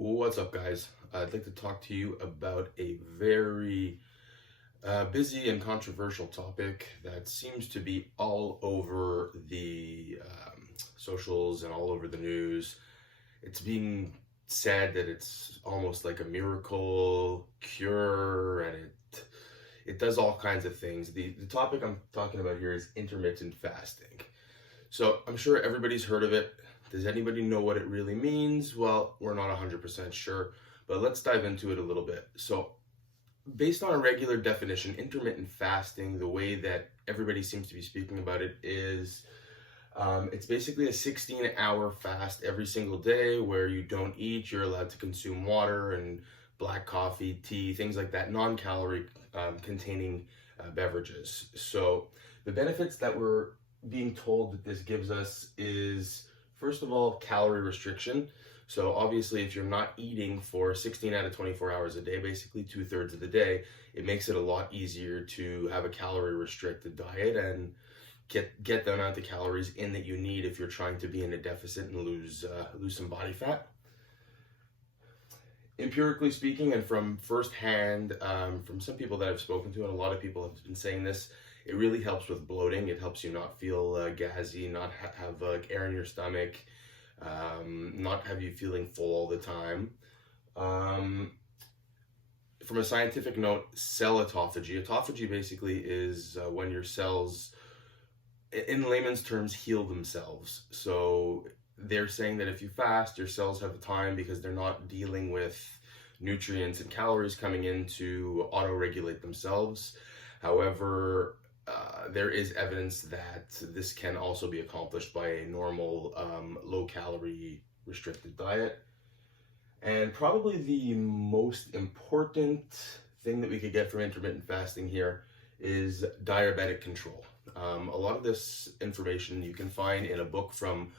What's up, guys? I'd like to talk to you about a very busy and controversial topic that seems to be all over the socials and all over the news. It's being said that it's almost like a miracle cure, and it does all kinds of things. The topic I'm talking about here is intermittent fasting. So I'm sure everybody's heard of it. Does anybody know what it really means? Well, we're not 100% sure, but let's dive into it a little bit. So, based on a regular definition, intermittent fasting, the way that everybody seems to be speaking about it is it's basically a 16-hour fast every single day where you don't eat, you're allowed to consume water and black coffee, tea, things like that, non-calorie containing beverages. So, the benefits that we're being told that this gives us is, first of all, calorie restriction. So obviously, if you're not eating for 16 out of 24 hours a day, basically 2/3 of the day, it makes it a lot easier to have a calorie restricted diet and get the amount of calories in that you need if you're trying to be in a deficit and lose some body fat. Empirically speaking, and from firsthand, from some people that I've spoken to, and a lot of people have been saying this, it really helps with bloating. It helps you not feel gassy, not have air in your stomach, not have you feeling full all the time. From a scientific note, cell autophagy. Autophagy basically is when your cells, in layman's terms, heal themselves. So they're saying that if you fast, your cells have the time because they're not dealing with nutrients and calories coming in to auto-regulate themselves. However, there is evidence that this can also be accomplished by a normal low-calorie restricted diet. And probably the most important thing that we could get from intermittent fasting here is diabetic control. A lot of this information you can find in a book from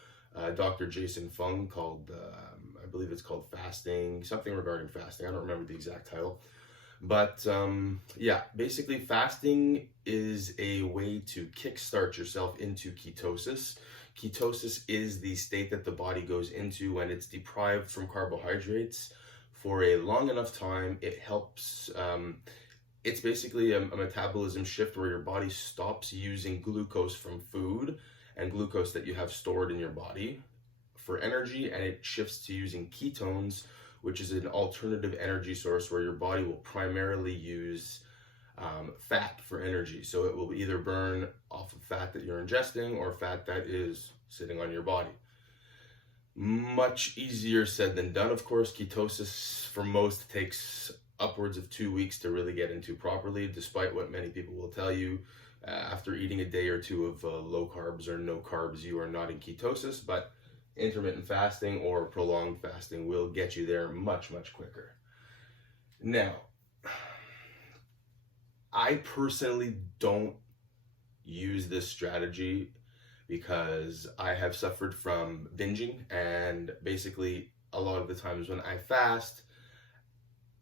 Dr. Jason Fung called, I believe it's called Fasting, something regarding fasting. I don't remember the exact title. But yeah, basically fasting is a way to kickstart yourself into ketosis. Ketosis is the state that the body goes into when it's deprived from carbohydrates for a long enough time. It helps, it's basically a metabolism shift where your body stops using glucose from food and glucose that you have stored in your body for energy, and it shifts to using ketones, which is an alternative energy source where your body will primarily use fat for energy. So it will either burn off of fat that you're ingesting or fat that is sitting on your body. Much easier said than done, of course. Ketosis for most takes upwards of 2 weeks to really get into properly, despite what many people will tell you. After eating a day or two of low carbs or no carbs, you are not in ketosis, but intermittent fasting or prolonged fasting will get you there much, much quicker. Now, I personally don't use this strategy because I have suffered from binging, and basically a lot of the times when I fast,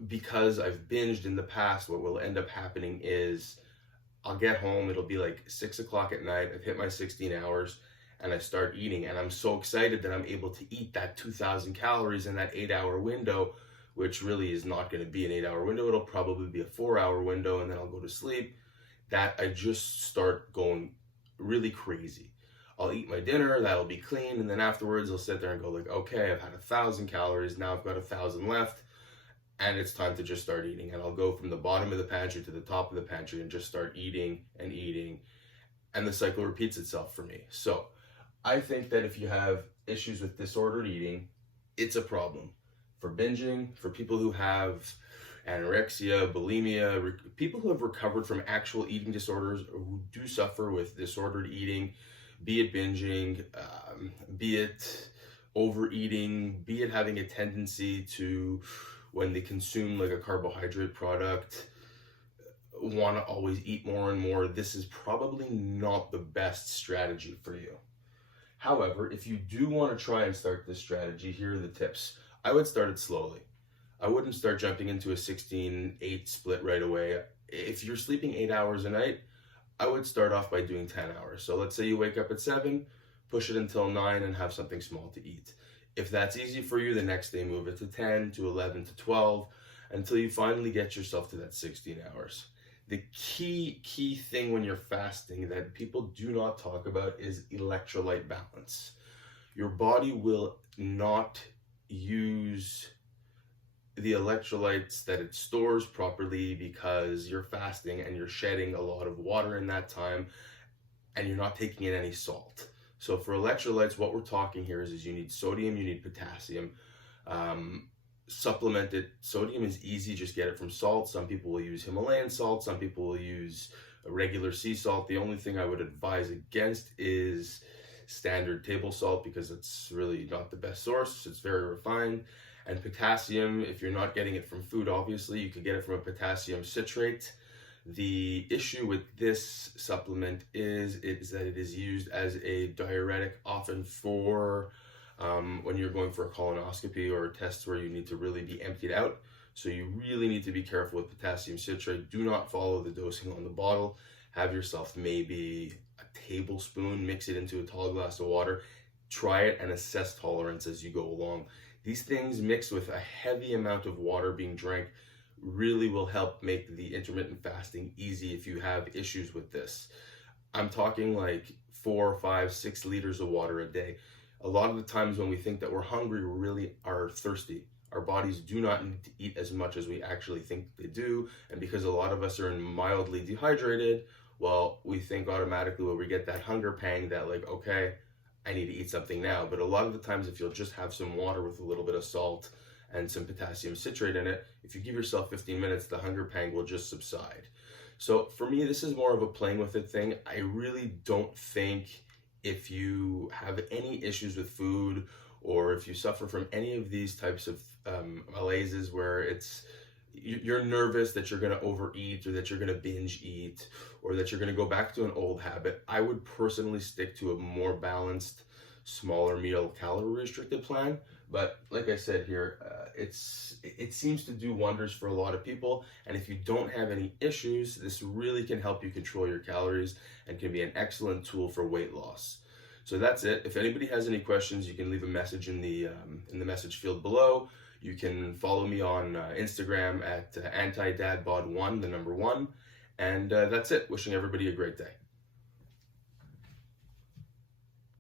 because I've binged in the past, what will end up happening is I'll get home, it'll be like 6 o'clock at night, I've hit my 16 hours, and I start eating, and I'm so excited that I'm able to eat that 2,000 calories in that 8-hour window, which really is not going to be an 8-hour window. It'll probably be a 4-hour window, and then I'll go to sleep. That I just start going really crazy. I'll eat my dinner, that'll be clean, and then afterwards I'll sit there and go like, okay, I've had 1,000 calories, now I've got 1,000 left, and it's time to just start eating. And I'll go from the bottom of the pantry to the top of the pantry and just start eating and eating, and the cycle repeats itself for me. So I think that if you have issues with disordered eating, it's a problem. For binging, for people who have anorexia, bulimia, people who have recovered from actual eating disorders or who do suffer with disordered eating, be it binging, be it overeating, be it having a tendency to, when they consume like a carbohydrate product, want to always eat more and more, this is probably not the best strategy for you. However, if you do want to try and start this strategy, here are the tips. I would start it slowly. I wouldn't start jumping into a 16-8 split right away. If you're sleeping 8 hours a night, I would start off by doing 10 hours. So let's say you wake up at 7, push it until 9 and have something small to eat. If that's easy for you, the next day move it to 10, to 11, to 12, until you finally get yourself to that 16 hours. The key thing when you're fasting that people do not talk about is electrolyte balance. Your body will not use the electrolytes that it stores properly because you're fasting and you're shedding a lot of water in that time, and you're not taking in any salt. So for electrolytes, what we're talking here is you need sodium, you need potassium. Supplemented sodium is easy, just get it from salt. Some people will use Himalayan salt, some people will use a regular sea salt. The only thing I would advise against is standard table salt, because it's really not the best source. It's very refined. And potassium, if you're not getting it from food, obviously, you could get it from a potassium citrate. The issue with this supplement is that it is used as a diuretic, often for when you're going for a colonoscopy or tests where you need to really be emptied out. So you really need to be careful with potassium citrate. Do not follow the dosing on the bottle. Have yourself maybe a tablespoon, mix it into a tall glass of water. Try it and assess tolerance as you go along. These things mixed with a heavy amount of water being drank really will help make the intermittent fasting easy if you have issues with this. I'm talking like 4, 5, 6 liters of water a day. A lot of the times when we think that we're hungry, we really are thirsty. Our bodies do not need to eat as much as we actually think they do. And because a lot of us are mildly dehydrated, well, we think automatically when we get that hunger pang that like, okay, I need to eat something now. But a lot of the times, if you'll just have some water with a little bit of salt and some potassium citrate in it, if you give yourself 15 minutes, the hunger pang will just subside. So for me, this is more of a playing with it thing. I really don't think if you have any issues with food, or if you suffer from any of these types of malaises where you're nervous that you're going to overeat, or that you're going to binge eat, or that you're going to go back to an old habit, I would personally stick to a more balanced, smaller meal, calorie restricted plan. But like I said here, it seems to do wonders for a lot of people. And if you don't have any issues, this really can help you control your calories and can be an excellent tool for weight loss. So that's it. If anybody has any questions, you can leave a message in the message field below. You can follow me on Instagram at Anti-Dadbod1, the number 1. And that's it. Wishing everybody a great day.